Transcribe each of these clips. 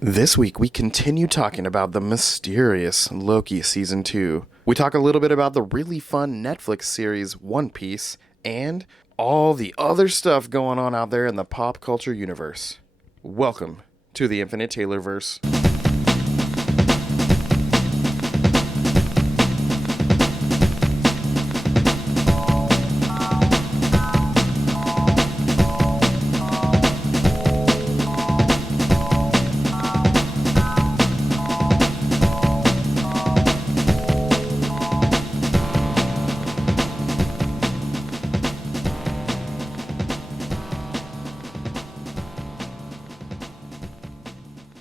This week, we continue talking about the mysterious Loki Season 2. We talk a little bit about the really fun Netflix series One Piece, and all the other stuff going on out there in the pop culture universe. Welcome to the Infinite Taylorverse.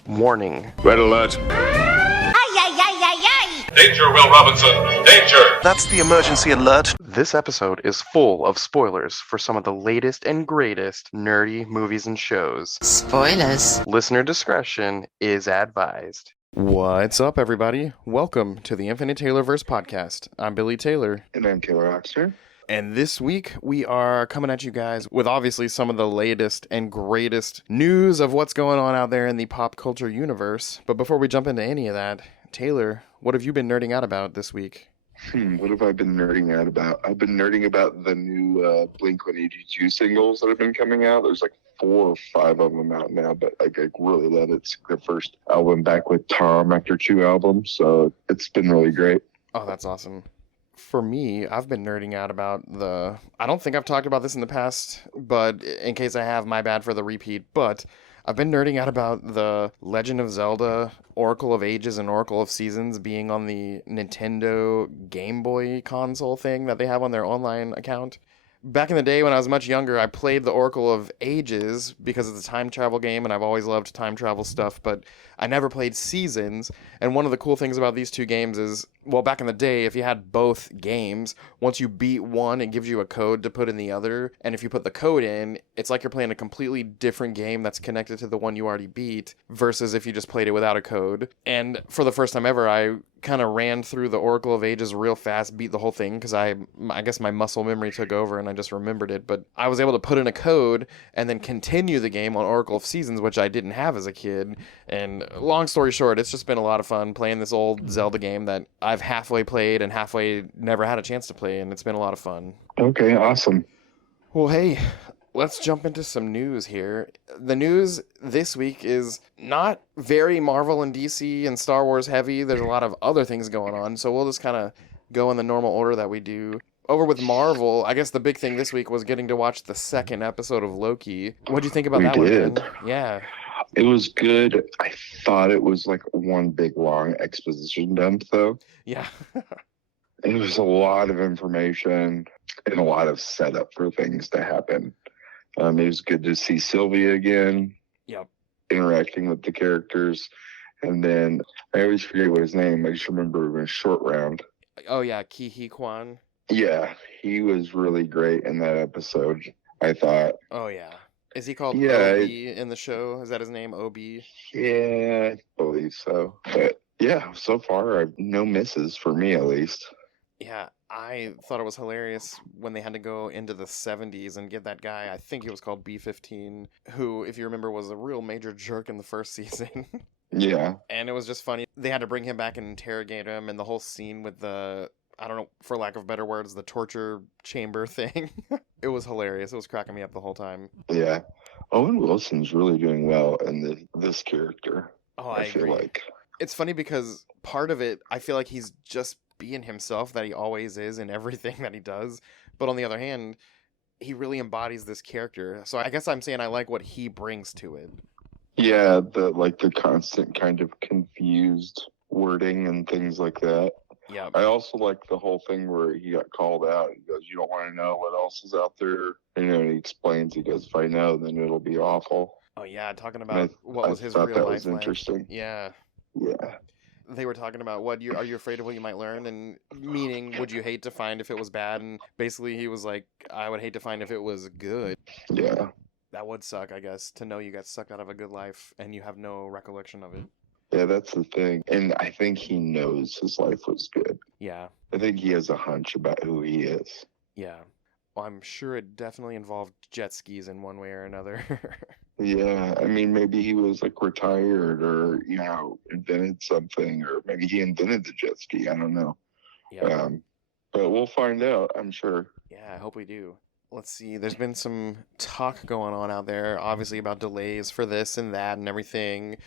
Warning. Red alert. Ay, ay, ay, ay, ay! Danger, Will Robinson. Danger! That's the emergency alert. This episode is full of spoilers for some of the latest and greatest nerdy movies and shows. Spoilers. Listener discretion is advised. What's up, everybody? Welcome to the Infinite Taylorverse podcast. I'm Billy Taylor. And I'm Taylor Oxter. And this week, we are coming at you guys with obviously some of the latest and greatest news of what's going on out there in the pop culture universe. But before we jump into any of that, Taylor, what have you been nerding out about this week? What have I been nerding out about? I've been nerding about the new Blink-182 singles that have been coming out. There's like 4 or 5 of them out now, but I really love it. It's their first album back with Tom after 2 albums, so it's been really great. Oh, that's awesome. For me, I've been nerding out about I don't think I've talked about this in the past, but in case I have, my bad for the repeat, but I've been nerding out about the Legend of Zelda Oracle of Ages and Oracle of Seasons being on the Nintendo Game Boy console thing that they have on their online account. Back in the day when I was much younger, I played the Oracle of Ages because it's a time travel game, and I've always loved time travel stuff, but I never played Seasons. And one of the cool things about these two games is, well, back in the day, if you had both games, once you beat one, it gives you a code to put in the other. And if you put the code in, it's like you're playing a completely different game that's connected to the one you already beat, versus if you just played it without a code. And for the first time ever, I kind of ran through the Oracle of Ages real fast, beat the whole thing, because I guess my muscle memory took over and I just remembered it. But I was able to put in a code and then continue the game on Oracle of Seasons, which I didn't have as a kid. And long story short, it's just been a lot of fun playing this old Zelda game that I've halfway played and halfway never had a chance to play, and it's been a lot of fun. Okay, awesome. Well, hey, let's jump into some news here. The news this week is not very Marvel and DC and Star Wars heavy. There's a lot of other things going on, so we'll just kind of go in the normal order that we do. Over with Marvel, I guess the big thing this week was getting to watch the 2nd episode of Loki. What'd you think about that one, man? Yeah. It was good. I thought it was like one big long exposition dump, though. Yeah. It was a lot of information and a lot of setup for things to happen. It was good to see Sylvia again. Yep. Interacting with the characters. And then I always forget what his name. I just remember it was Short Round. Oh, yeah, Ki-Hee Kwan. Yeah, he was really great in that episode, I thought. Oh, yeah. Is he called Yeah, OB in the show? Is that his name, OB? Yeah, I believe so. But yeah, so far, no misses for me at least. Yeah, I thought it was hilarious when they had to go into the 70s and get that guy, I think he was called B-15, who, if you remember, was a real major jerk in the first season. Yeah. And it was just funny. They had to bring him back and interrogate him, and the whole scene with the, I don't know, for lack of better words, the torture chamber thing. It was hilarious. It was cracking me up the whole time. Yeah. Owen Wilson's really doing well in this character. Oh, I feel agree. like. It's funny because part of it, I feel like he's just being himself that he always is in everything that he does. But on the other hand, he really embodies this character. So I guess I'm saying I like what he brings to it. Yeah, the constant kind of confused wording and things like that. Yeah. I also like the whole thing where he got called out. He goes, "You don't want to know what else is out there." And he explains, he goes, "If I know, then it'll be awful." Oh, yeah, talking about what was his real that life was like. interesting. Yeah. Yeah. They were talking about are you afraid of what you might learn, and meaning would you hate to find if it was bad, and basically he was like, I would hate to find if it was good. Yeah. That would suck, I guess, to know you got sucked out of a good life and you have no recollection of it. Yeah, that's the thing. And I think he knows his life was good. Yeah. I think he has a hunch about who he is. Yeah. Well, I'm sure it definitely involved jet skis in one way or another. Yeah, I mean, maybe he was like retired or, invented something, or maybe he invented the jet ski. I don't know. Yep. But we'll find out, I'm sure. Yeah, I hope we do. Let's see. There's been some talk going on out there, obviously, about delays for this and that and everything.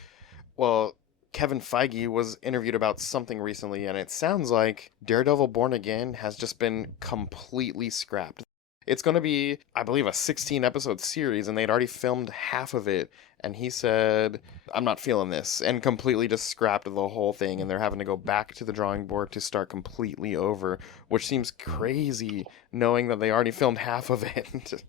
Well, Kevin Feige was interviewed about something recently, and it sounds like Daredevil Born Again has just been completely scrapped. It's going to be, I believe, a 16 episode series, and they'd already filmed half of it. And he said, I'm not feeling this, and completely just scrapped the whole thing. And they're having to go back to the drawing board to start completely over, which seems crazy knowing that they already filmed half of it.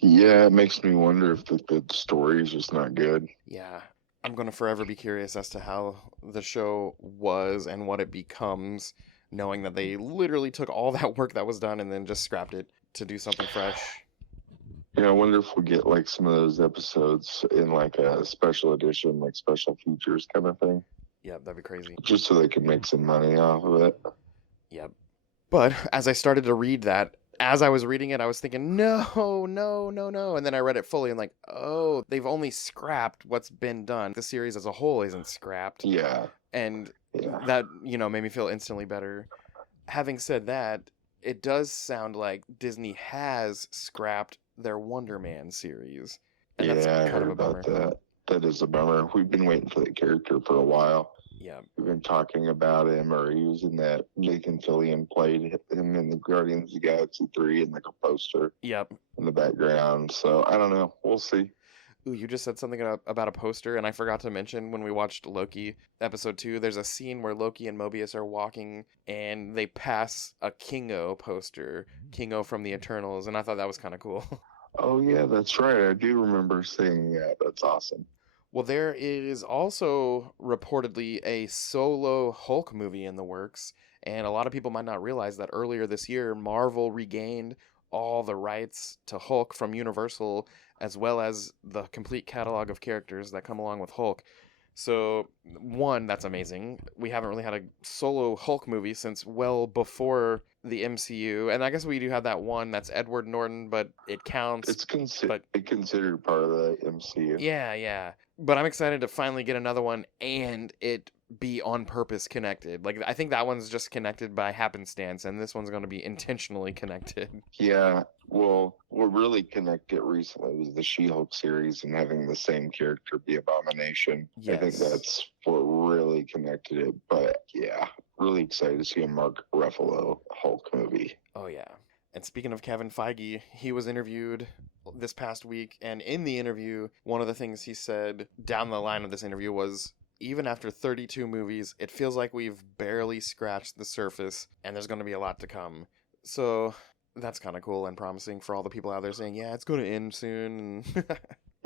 Yeah, it makes me wonder if the story is just not good. Yeah. I'm going to forever be curious as to how the show was and what it becomes, knowing that they literally took all that work that was done and then just scrapped it to do something fresh. I wonder if we get like some of those episodes in like a special edition, like special features kind of thing. Yeah, that'd be crazy. Just so they can make some money off of it. Yep. But as I started to read that, as I was reading it, I was thinking, no, no, no, no. And then I read it fully and like, oh, they've only scrapped what's been done. The series as a whole isn't scrapped. Yeah. And Yeah. that, made me feel instantly better. Having said that, it does sound like Disney has scrapped their Wonder Man series. And that's I kind heard of a about bummer. that. That is a bummer. We've been waiting for that character for a while. Yeah. We've been talking about him, or he was in that Nathan Fillion played him in the Guardians of the Galaxy 3 in like a poster Yep. in the background. So I don't know. We'll see. Ooh, you just said something about a poster, and I forgot to mention when we watched Loki episode 2, there's a scene where Loki and Mobius are walking, and they pass a Kingo poster, Kingo from the Eternals, and I thought that was kind of cool. Oh, yeah, that's right. I do remember seeing that. That's awesome. Well, there is also reportedly a solo Hulk movie in the works, and a lot of people might not realize that earlier this year, Marvel regained all the rights to Hulk from Universal, as well as the complete catalog of characters that come along with Hulk. So, one, that's amazing. We haven't really had a solo Hulk movie since well before the MCU, and I guess we do have that one that's Edward Norton, but it counts. It's but considered part of the MCU. yeah. But I'm excited to finally get another one and it be on purpose connected. Like, I think that one's just connected by happenstance, and this one's going to be intentionally connected. Yeah, well, what really connected recently was the She-Hulk series and having the same character be Abomination. I think Yes. that's what really connected it. But yeah, really excited to see a Mark Ruffalo Hulk movie. Oh, yeah. And speaking of Kevin Feige, he was interviewed this past week, and in the interview, one of the things he said down the line of this interview was, even after 32 movies, it feels like we've barely scratched the surface, and there's going to be a lot to come. So that's kind of cool and promising for all the people out there saying, yeah, it's going to end soon.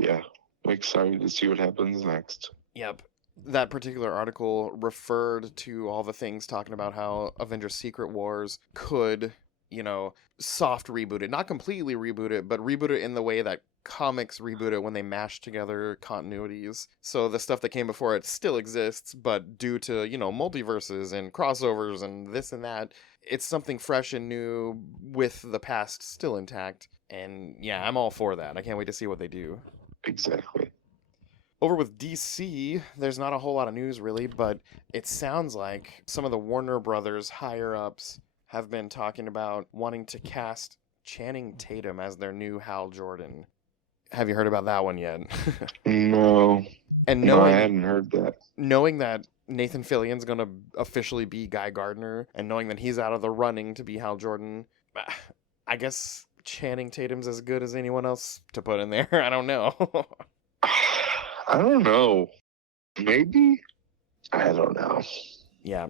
Yeah, I'm excited to see what happens next. Yep. That particular article referred to all the things talking about how Avengers Secret Wars could, soft reboot it. Not completely reboot it, but reboot it in the way that comics reboot it when they mash together continuities. So the stuff that came before it still exists, but due to, multiverses and crossovers and this and that, it's something fresh and new with the past still intact. And yeah, I'm all for that. I can't wait to see what they do. Exactly. Over with DC, there's not a whole lot of news really, but it sounds like some of the Warner Brothers higher-ups have been talking about wanting to cast Channing Tatum as their new Hal Jordan. Have you heard about that one yet? No. And No, I hadn't heard that. knowing that Nathan Fillion's going to officially be Guy Gardner, and knowing that he's out of the running to be Hal Jordan, I guess Channing Tatum's as good as anyone else to put in there. I don't know. I don't know. Maybe? I don't know. Yeah.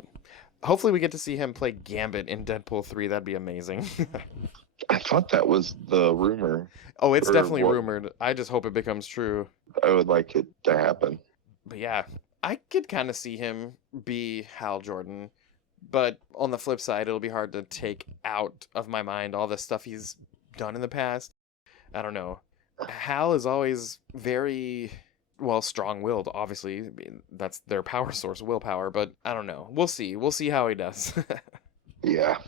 Hopefully we get to see him play Gambit in Deadpool 3. That'd be amazing. I thought that was the rumor. Oh, it's Or definitely what- rumored. I just hope it becomes true. I would like it to happen. But yeah, I could kind of see him be Hal Jordan. But on the flip side, it'll be hard to take out of my mind all the stuff he's done in the past. I don't know. Hal is always very, strong-willed, obviously. I mean, that's their power source, willpower. But I don't know. We'll see. We'll see how he does. Yeah.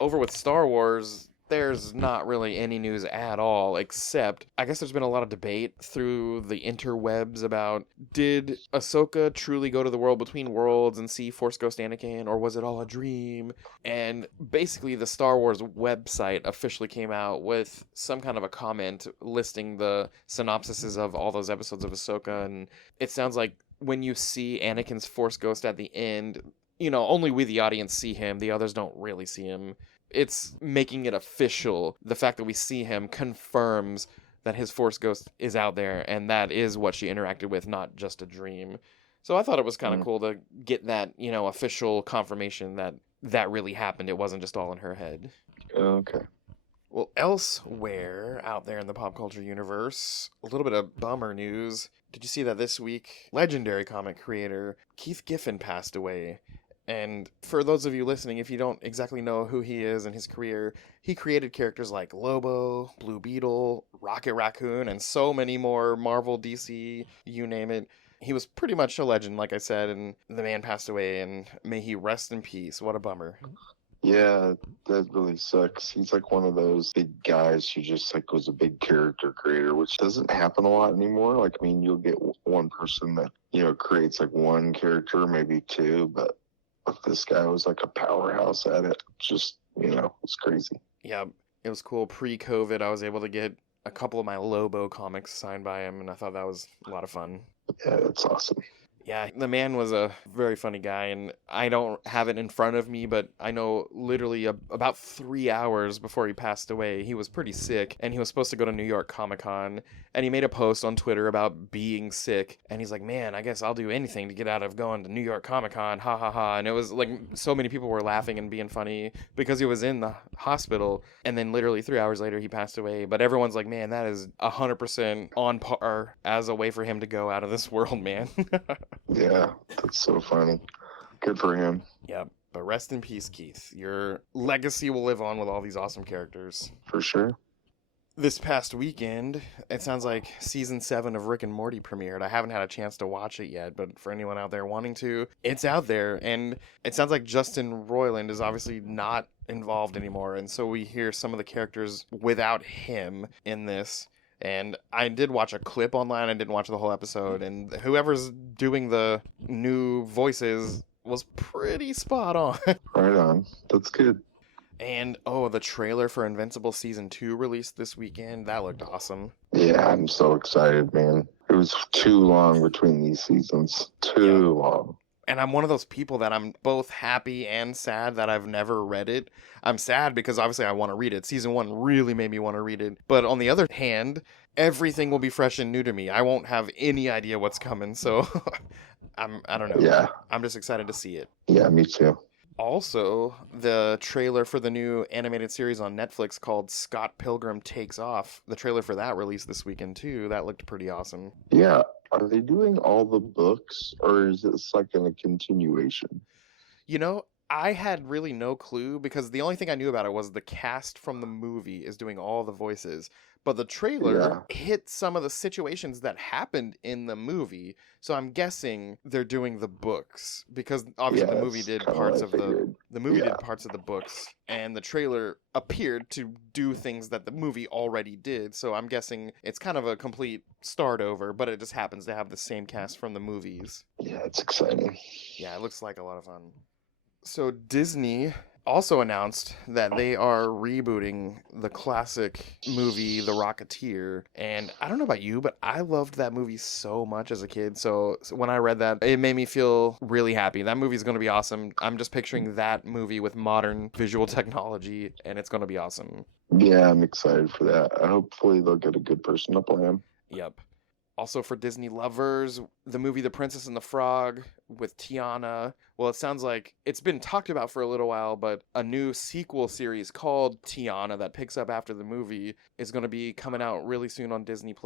Over with Star Wars, there's not really any news at all, except I guess there's been a lot of debate through the interwebs about, did Ahsoka truly go to the world between worlds and see Force Ghost Anakin, or was it all a dream? And basically the Star Wars website officially came out with some kind of a comment listing the synopsises of all those episodes of Ahsoka, and it sounds like when you see Anakin's Force Ghost at the end, only we the audience see him, the others don't really see him. It's making it official. The fact that we see him confirms that his Force Ghost is out there, and that is what she interacted with, not just a dream. So I thought it was kind of cool to get that, official confirmation that that really happened. It wasn't just all in her head. Okay. Well, elsewhere out there in the pop culture universe, a little bit of bummer news. Did you see that this week, legendary comic creator Keith Giffen passed away? And for those of you listening, if you don't exactly know who he is and his career, he created characters like Lobo, Blue Beetle, Rocket Raccoon, and so many more, Marvel, DC, you name it. He was pretty much a legend, like I said, and the man passed away, and may he rest in peace. What a bummer. Yeah, that really sucks. He's like one of those big guys who just like was a big character creator, which doesn't happen a lot anymore. Like, I mean, you'll get one person that, creates like one character, maybe two, but this guy was like a powerhouse at it. Just, it's crazy. Yeah, it was cool. Pre-COVID, I was able to get a couple of my Lobo comics signed by him, and I thought that was a lot of fun. Yeah, that's awesome. Yeah, the man was a very funny guy, and I don't have it in front of me, but I know literally about 3 hours before he passed away, he was pretty sick, and he was supposed to go to New York Comic-Con, and he made a post on Twitter about being sick, and he's like, man, I guess I'll do anything to get out of going to New York Comic-Con, ha ha ha, and it was like, so many people were laughing and being funny because he was in the hospital, and then literally 3 hours later he passed away, but everyone's like, man, that is 100% on par as a way for him to go out of this world, man. Yeah, that's so funny. Good for him. Yeah, but rest in peace, Keith. Your legacy will live on with all these awesome characters. For sure. This past weekend, it sounds like season 7 of Rick and Morty premiered. I haven't had a chance to watch it yet, but for anyone out there wanting to, it's out there. And it sounds like Justin Roiland is obviously not involved anymore. And so we hear some of the characters without him in this. And I did watch a clip online. I didn't watch the whole episode. And whoever's doing the new voices was pretty spot on. Right on. That's good. And, the trailer for Invincible Season 2 released this weekend. That looked awesome. Yeah, I'm so excited, man. It was too long between these seasons. Too long. And I'm one of those people that I'm both happy and sad that I've never read it. I'm sad because obviously I want to read it. Season 1 really made me want to read it. But on the other hand, everything will be fresh and new to me. I won't have any idea what's coming. So I don't know. Yeah. I'm just excited to see it. Yeah, me too. Also, the trailer for the new animated series on Netflix called Scott Pilgrim Takes Off, the trailer for that released this weekend too. That looked pretty awesome. Yeah. Are they doing all the books, or is this like in a continuation? I had really no clue because the only thing I knew about it was the cast from the movie is doing all the voices. But the trailer hit some of the situations that happened in the movie. So I'm guessing they're doing the books because obviously the movie did parts of did parts of the books, and the trailer appeared to do things that the movie already did. So I'm guessing it's kind of a complete start over, but it just happens to have the same cast from the movies. Yeah, it's exciting. Yeah, it looks like a lot of fun. So Disney also announced that they are rebooting the classic movie The Rocketeer, and I don't know about you, but I loved that movie so much as a kid. So when I read that, it made me feel really happy. That movie's going to be awesome. I'm just picturing that movie with modern visual technology, and it's going to be awesome. Yeah, I'm excited for that. Hopefully they'll get a good person to play him. Yep. Also for Disney lovers, the movie The Princess and the Frog with Tiana. Well, it sounds like it's been talked about for a little while, but a new sequel series called Tiana that picks up after the movie is going to be coming out really soon on Disney+.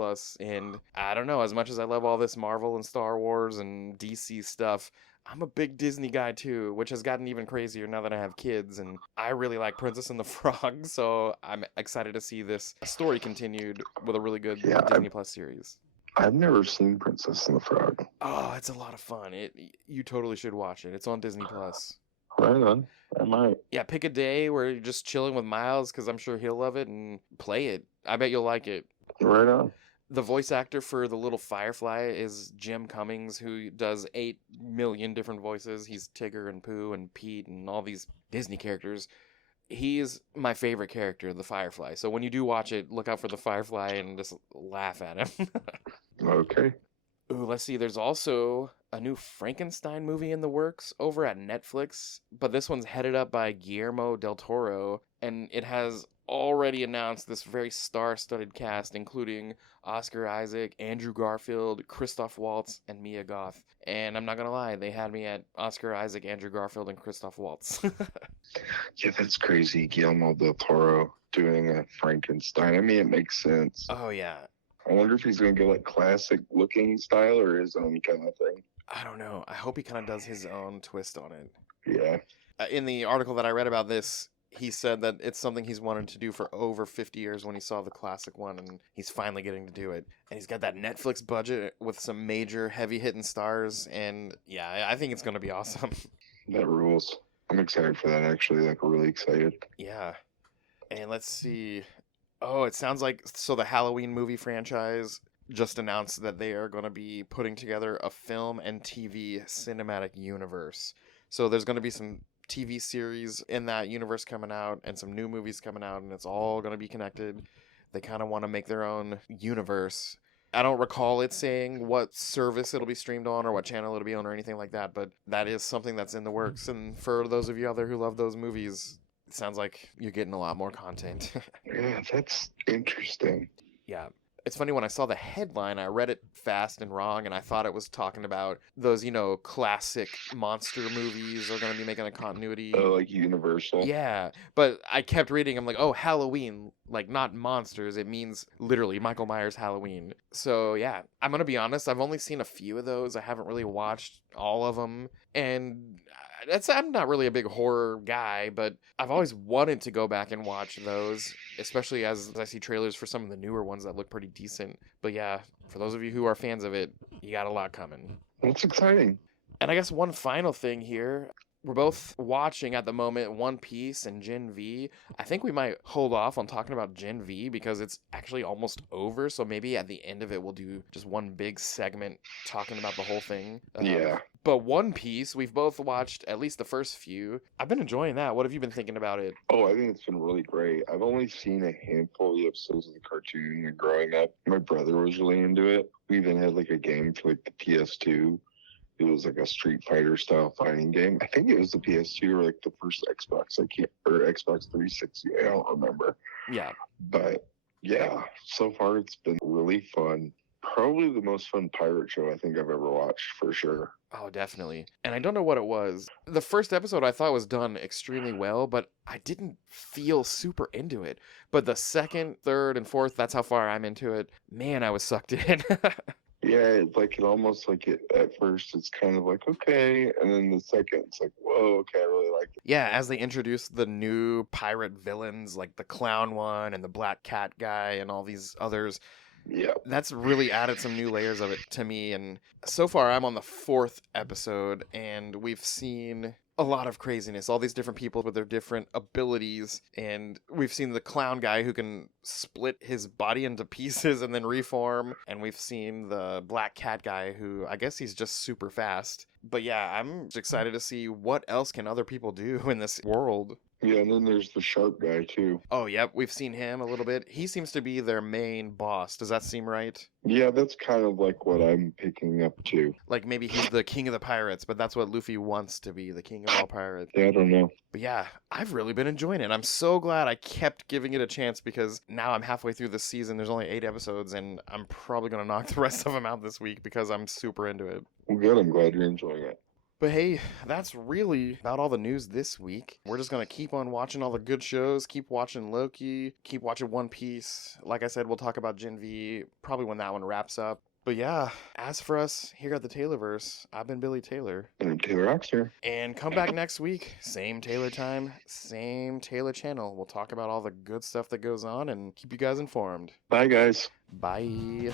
And I don't know, as much as I love all this Marvel and Star Wars and DC stuff, I'm a big Disney guy too, which has gotten even crazier now that I have kids, and I really like Princess and the Frog, so I'm excited to see this story continued with a really good Disney+ series. I've never seen Princess and the Frog. Oh, it's a lot of fun. You totally should watch it. It's on Disney+. Right on. I might. Yeah, pick a day where you're just chilling with Miles, because I'm sure he'll love it, and play it. I bet you'll like it. Right on. The voice actor for the little Firefly is Jim Cummings, who does 8 million different voices. He's Tigger and Pooh and Pete and all these Disney characters. He's my favorite character, the Firefly. So when you do watch it, look out for the Firefly and just laugh at him. Okay. Ooh, let's see. There's also a new Frankenstein movie in the works over at Netflix, but this one's headed up by Guillermo del Toro, and it has already announced this very star-studded cast, including Oscar Isaac, Andrew Garfield, Christoph Waltz, and Mia Goth. And I'm not gonna lie, they had me at Oscar Isaac, Andrew Garfield, and Christoph Waltz. Yeah, that's crazy. Guillermo del Toro doing a Frankenstein. I mean, it makes sense. Oh yeah. I wonder if he's going to go like classic looking style or his own kind of thing. I don't know. I hope he kind of does his own twist on it. Yeah. In the article that I read about this, he said that it's something he's wanted to do for over 50 years when he saw the classic one, and he's finally getting to do it. And he's got that Netflix budget with some major heavy-hitting stars, and yeah, I think it's going to be awesome. That rules. I'm excited for that, actually. Like, really excited. Yeah. And let's see. Oh, it sounds like, so the Halloween movie franchise just announced that they are going to be putting together a film and TV cinematic universe. So there's going to be some TV series in that universe coming out and some new movies coming out, and it's all going to be connected. They kind of want to make their own universe. I don't recall it saying what service it'll be streamed on or what channel it'll be on or anything like that, but that is something that's in the works. And for those of you out there who love those movies, it sounds like you're getting a lot more content. Yeah, that's interesting. Yeah. It's funny, when I saw the headline, I read it fast and wrong, and I thought it was talking about those, classic monster movies are going to be making a continuity. Oh, like Universal. Yeah, but I kept reading, I'm like, oh, Halloween, like not monsters, it means literally Michael Myers Halloween. So yeah, I'm going to be honest, I've only seen a few of those. I haven't really watched all of them, and I'm not really a big horror guy, but I've always wanted to go back and watch those, especially as I see trailers for some of the newer ones that look pretty decent. But yeah, for those of you who are fans of it, you got a lot coming. That's exciting. And I guess one final thing here. We're both watching at the moment One Piece and Gen V. I think we might hold off on talking about Gen V because it's actually almost over. So maybe at the end of it, we'll do just one big segment talking about the whole thing. Yeah. But One Piece, we've both watched at least the first few. I've been enjoying that. What have you been thinking about it? Oh, I think it's been really great. I've only seen a handful of the episodes of the cartoon, and growing up, my brother was really into it. We even had like a game for like the PS2. It was like a Street Fighter style fighting game. I think it was the PS2 or like the first Xbox. Or Xbox 360. I don't remember. Yeah. But yeah, so far it's been really fun. Probably the most fun pirate show I think I've ever watched, for sure. Oh, definitely. And I don't know what it was. The first episode I thought was done extremely well, but I didn't feel super into it. But the second, third, and fourth, that's how far I'm into it. Man, I was sucked in. Yeah, it's like it almost like it at first it's kind of like okay, and then the second it's like whoa, okay, I really like it. Yeah, as they introduce the new pirate villains, like the clown one and the black cat guy and all these others, Yeah. that's really added some new layers of it to me. And so far I'm on the fourth episode, and we've seen a lot of craziness, all these different people with their different abilities, and we've seen the clown guy who can split his body into pieces and then reform, and we've seen the black cat guy who I guess he's just super fast. But yeah, I'm excited to see what else can other people do in this world. Yeah, and then there's the shark guy too. Oh, yep, we've seen him a little bit. He seems to be their main boss. Does that seem right? Yeah, that's kind of like what I'm picking up too. Like maybe he's the king of the pirates, but that's what Luffy wants to be, the king of all pirates. Yeah, I don't know. But yeah, I've really been enjoying it. I'm so glad I kept giving it a chance because now I'm halfway through the season. There's only 8 episodes, and I'm probably going to knock the rest of them out this week because I'm super into it. Well, good. I'm glad you're enjoying it. But hey, that's really about all the news this week. We're just going to keep on watching all the good shows, keep watching Loki, keep watching One Piece. Like I said, we'll talk about Gen V probably when that one wraps up. But yeah, as for us here at the Taylorverse, I've been Billy Taylor. And I'm Taylor Oxner. And come back next week, same Taylor time, same Taylor channel. We'll talk about all the good stuff that goes on and keep you guys informed. Bye, guys. Bye.